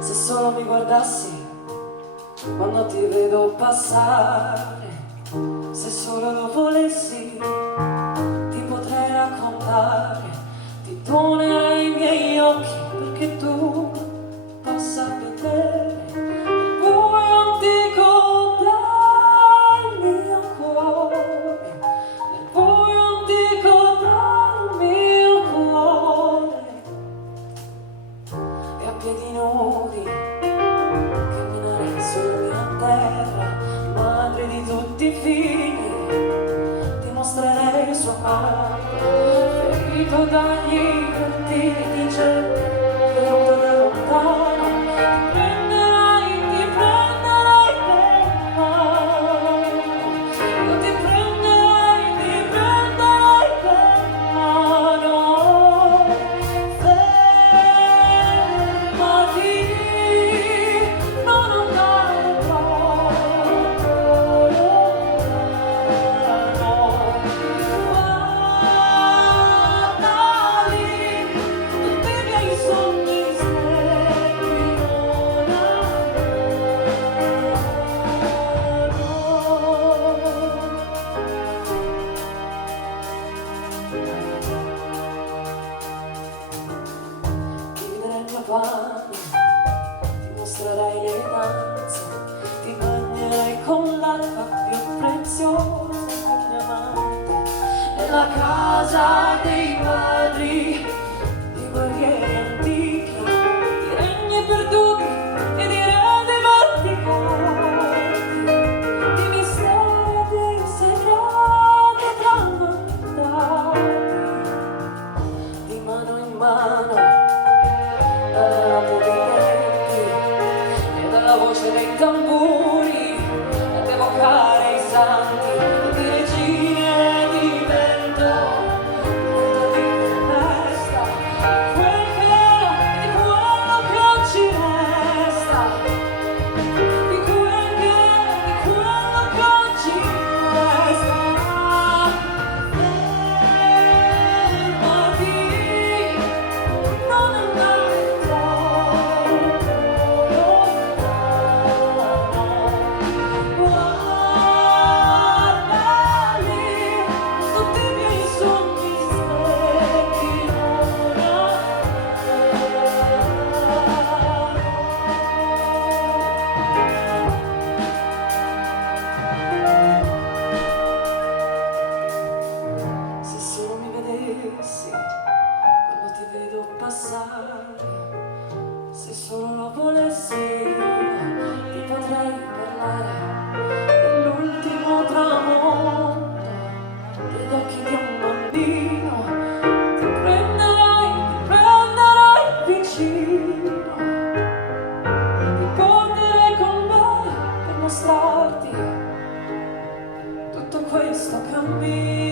Se solo mi guardassi quando ti vedo passare, se solo lo volessi ti potrei raccontare, ti donerei i miei occhi perché tu possa vedere il buio antico del mio cuore, il buio antico del mio cuore. E a piedi nudi camminare sulla mia terra, madre di tutti i figli, ti mostrerei il suo amore, ferito dagli venti di gente, venuto da lontano, ti prenderai per mano, io ti prenderai per mano, fermati, non andare troppo lontano, guardali, tutti i miei sogni stringano. Ti vedrai il mio bagno, ti mostrerai l'eleganza, ti bagnerai con l'acqua più preziosa del mio amante, nella casa dei padri, di guerrieri antichi, di regni perduti e di re dimenticati, di misteri segreti tramontati, di mano in mano, dalla notte dei tempi e dalla voce dei tamburi, ad evocare i santi di regine e di vento, vedo di festa quel che era e di quello che oggi resta, di quel che era e di quello che oggi resta. Fermati, non andare troppo lontano, guardali, tutti i miei sogni stecchino Se solo mi vedessi quando ti vedo passare, se solo lo volessi ti potrei parlare dell'ultimo tramonto degli occhi di un bambino, ti prenderai vicino, ti porterei con me per mostrarti tutto questo cammino.